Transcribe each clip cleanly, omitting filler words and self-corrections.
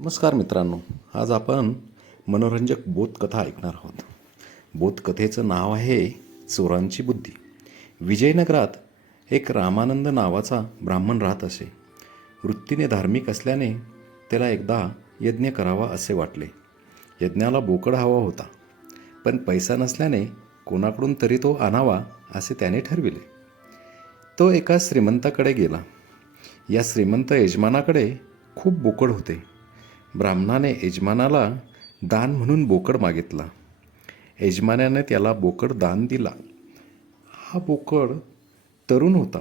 नमस्कार मित्रांनो, आज आपण मनोरंजक बोधकथा ऐकणार आहोत. बोधकथेचं नाव आहे चोरांची बुद्धी. विजयनगरात एक रामानंद नावाचा ब्राह्मण राहत असे. वृत्तीने धार्मिक असल्याने त्याला एकदा यज्ञ करावा असे वाटले. यज्ञाला बोकड हवा होता, पण पैसा नसल्याने कोणाकडून तरी तो आणावा असे त्याने ठरविले. तो एका श्रीमंताकडे गेला. या श्रीमंत यजमानाकडे खूप बोकड होते. ब्राह्मणाने यजमानाला दान म्हणून बोकड मागितला. यजमानाने त्याला बोकड दान दिला. हा बोकड तरुण होता,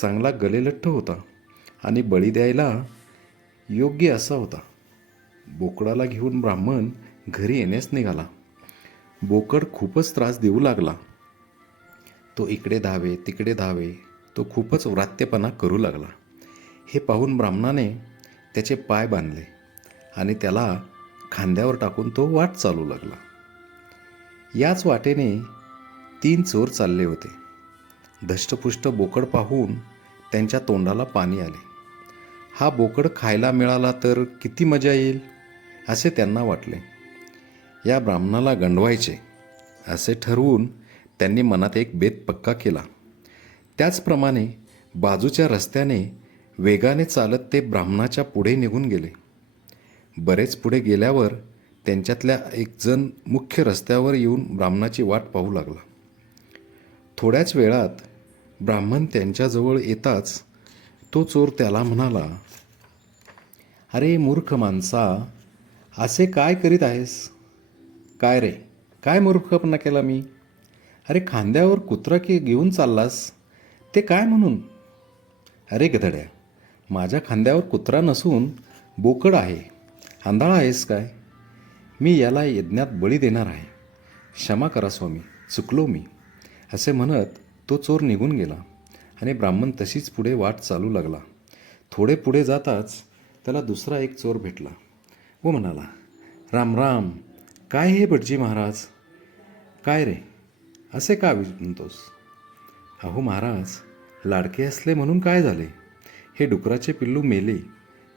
चांगला गलेलठ्ठ होता आणि बळी द्यायला योग्य असा होता. बोकडाला घेऊन ब्राह्मण घरी येण्यास निघाला. बोकड खूपच त्रास देऊ लागला. तो इकडे धावे तिकडे धावे. तो खूपच व्रात्यपणा करू लागला. हे पाहून ब्राह्मणाने त्याचे पाय बांधले आणि त्याला खांद्यावर टाकून तो वाट चालू लागला. याच वाटेने 3 चोर चालले होते. धष्टपुष्ट बोकड पाहून त्यांच्या तोंडाला पाणी आले. हा बोकड खायला मिळाला तर किती मजा येईल असे त्यांना वाटले. या ब्राह्मणाला गंडवायचे असे ठरवून त्यांनी मनात एक बेत पक्का केला. त्याचप्रमाणे बाजूच्या रस्त्याने वेगाने चालत ते ब्राह्मणाच्या पुढे निघून गेले. बरेच पुढे गेल्यावर त्यांच्यातल्या एक जण मुख्य रस्त्यावर येऊन ब्राह्मणाची वाट पाहू लागला. थोड्याच वेळात ब्राह्मण त्यांच्याजवळ येताच तो चोर त्याला म्हणाला, "अरे मूर्ख माणसा, असे काय करीत आहेस? काय रे, काय मूर्खपणा केला मी? अरे खांद्यावर कुत्रा घेऊन चाललास ते काय म्हणून? अरे गधड्या, माझ्या खांद्यावर कुत्रा नसून बोकड आहे. आंधळा आहेस काय? मी याला यज्ञात बळी देणार आहे. क्षमा करा स्वामी, चुकलो मी." असे म्हणत तो चोर निघून गेला आणि ब्राह्मण तशीच पुढे वाट चालू लागला. थोडे पुढे जाताच त्याला दुसरा एक चोर भेटला व म्हणाला, "राम राम, काय हे भटजी महाराज? काय रे, असे का म्हणतोस?" "अहो महाराज, लाडके असले म्हणून काय झाले? हे डुकराचे पिल्लू मेले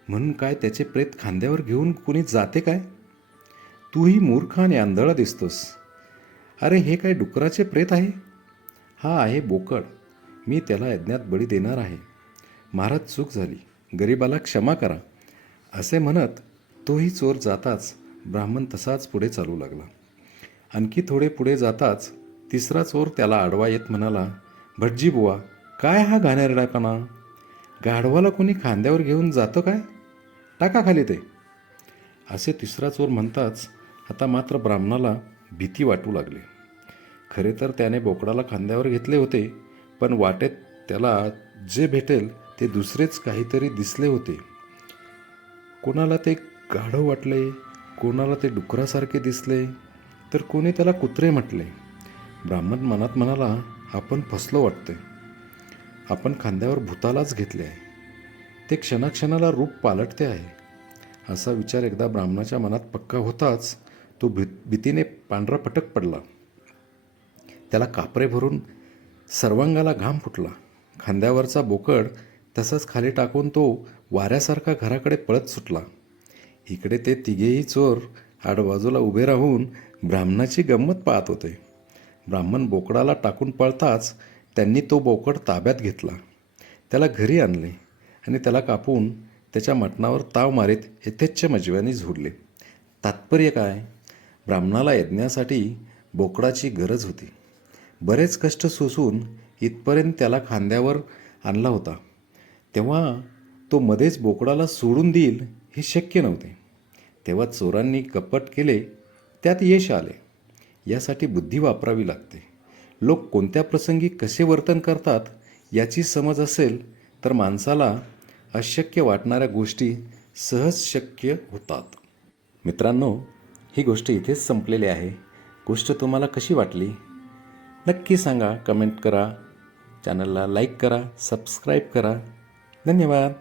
म्हणून काय त्याचे प्रेत खांद्यावर घेऊन कुणी जाते काय? तूही मूर्ख आणि आंधळा दिसतोस. अरे हे काय डुकराचे प्रेत आहे? हा आहे बोकड. मी त्याला यज्ञात बळी देणार आहे. महाराज चूक झाली, गरिबाला क्षमा करा." असे म्हणत तोही चोर जाताच ब्राह्मण तसाच पुढे चालू लागला. आणखी थोडे पुढे जाताच तिसरा चोर त्याला आडवा येत म्हणाला, "भटजी बुवा, काय हा घाणेरडापणा? गाढवाला कोणी खांद्यावर घेऊन जातं काय? टाका खाली ते." असे तिसरा चोर म्हणताच आता मात्र ब्राह्मणाला भीती वाटू लागली. खरे तर त्याने बोकडाला खांद्यावर घेतले होते, पण वाटेत त्याला जे भेटेल ते दुसरेच काहीतरी दिसले होते. कोणाला ते गाढव वाटले, कोणाला ते डुकरासारखे दिसले, तर कोणी त्याला कुत्रे म्हटले. ब्राह्मण मनात म्हणाला, आपण फसलो वाटते. आपण खांद्यावर भूतालाच घेतले आहे. ते क्षणाक्षणाला रूप पालटते आहे. असा विचार एकदा ब्राह्मणाच्या मनात पक्का होताच तो भीतीने पांढरा फटक पडला. त्याला कापरे भरून सर्वांगाला घाम फुटला. खांद्यावरचा बोकड तसाच खाली टाकून तो वाऱ्यासारखा घराकडे पळत सुटला. इकडे ते तिघेही चोर आडबाजूला उभे राहून ब्राह्मणाची गंमत पाहत होते. ब्राह्मण बोकडाला टाकून पळताच त्यांनी तो बोकड ताब्यात घेतला. त्याला घरी आणले आणि त्याला कापून त्याच्या मटणावर ताव मारीत यथेच्छ मजव्याने झोडले. तात्पर्य काय? ब्राह्मणाला यज्ञासाठी बोकडाची गरज होती. बरेच कष्ट सोसून इथपर्यंत त्याला खांद्यावर आणला होता, तेव्हा तो मध्येच बोकडाला सोडून देईल हे शक्य नव्हते. तेव्हा चोरांनी कपट केले, त्यात यश आले. यासाठी बुद्धी वापरावी लागते. लोक कोणत्या प्रसंगी कसे वर्तन करतात याची समज असेल तर माणसाला अशक्य वाटणाऱ्या गोष्टी सहज शक्य होतात. मित्रांनो, ही गोष्ट इथेच संपलेली आहे. गोष्ट तुम्हाला कशी वाटली नक्की सांगा, कमेंट करा, चॅनलला लाईक करा, सबस्क्राईब करा. धन्यवाद.